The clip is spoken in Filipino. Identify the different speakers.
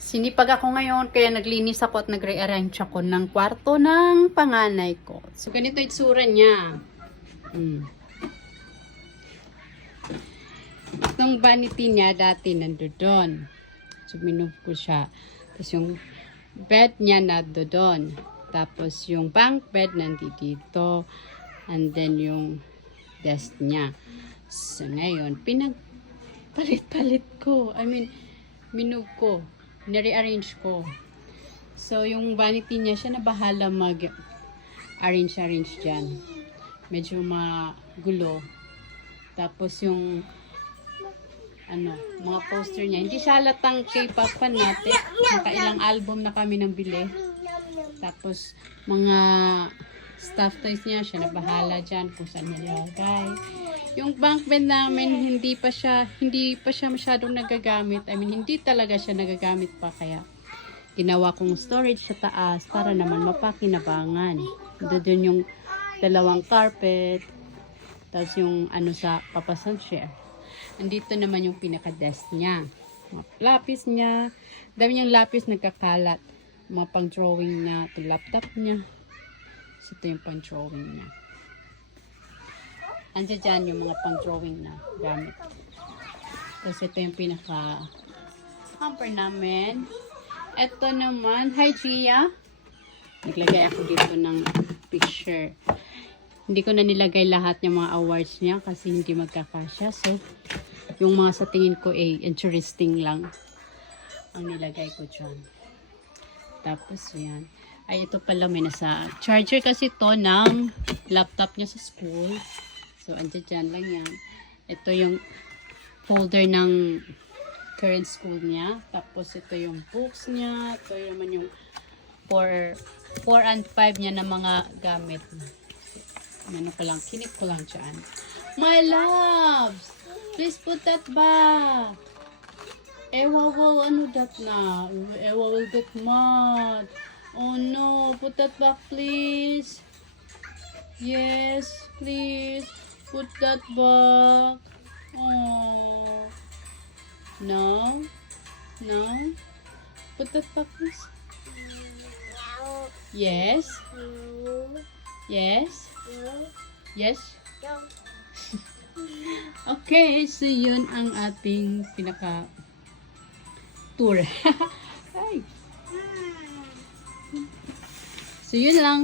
Speaker 1: Sinipag ako ngayon, kaya naglinis ako at nag-rearrange ako ng kwarto ng panganay ko. So, ganito itsura niya. Mm. Itong vanity niya dati nandoon. So, minove ko siya. Tapos yung bed niya nandoon. Tapos yung bunk bed nandito. And then yung desk niya. So, ngayon, pinagpalit-palit ko. I mean, minove ko. Nire-arrange ko. So, yung vanity niya, siya na bahala mag-arrange-arrange dyan. Medyo magulo. Tapos yung ano, mga poster niya. Hindi siya halatang K-pop fan natin. Nakailang album na kami nang bili. Tapos, mga stuff toys niya, siya na bahala dyan kung saan niya nilagay. Yung bank bed namin, hindi pa siya, hindi pa siya masyadong nagagamit. I mean, hindi talaga siya nagagamit pa. Kaya, ginawa kong storage sa taas para naman mapakinabangan. Doon yung dalawang carpet, tapos yung ano sa papasan share. Andito naman yung pinaka-desk niya. Mga lapis niya. Dami niyang lapis nagkakalat. Mga pang-drawing niya. Ito laptop niya. So, ito yung pang-drawing niya. Andiyan dyan yung mga pang-drawing na gamit. Tapos ito yung pinaka hamper namin. Ito naman. Hi, Gia. Naglagay ako dito ng picture. Hindi ko na nilagay lahat ng mga awards niya kasi hindi magkakasya. So, yung mga sa tingin ko eh, interesting lang ang nilagay ko dyan. Tapos, yan. Ay, ito pala may nasa charger kasi to ng laptop niya sa school. So, andyan dyan lang yan. Ito yung folder ng current school niya. Tapos, ito yung books niya. Ito naman yung 4, 4 and 5 niya na mga gamit. Ano pa lang, kinip ko lang dyan. My loves! Please put that back. Ewa, wow, ano that na? Ewa will get mad. Oh no, put that back please. Yes, please. Put that back. Oh. No? No? Put that back please. Yes? Yes? Yes? Okay, so yun ang ating pinaka tour. Ay. So yun lang.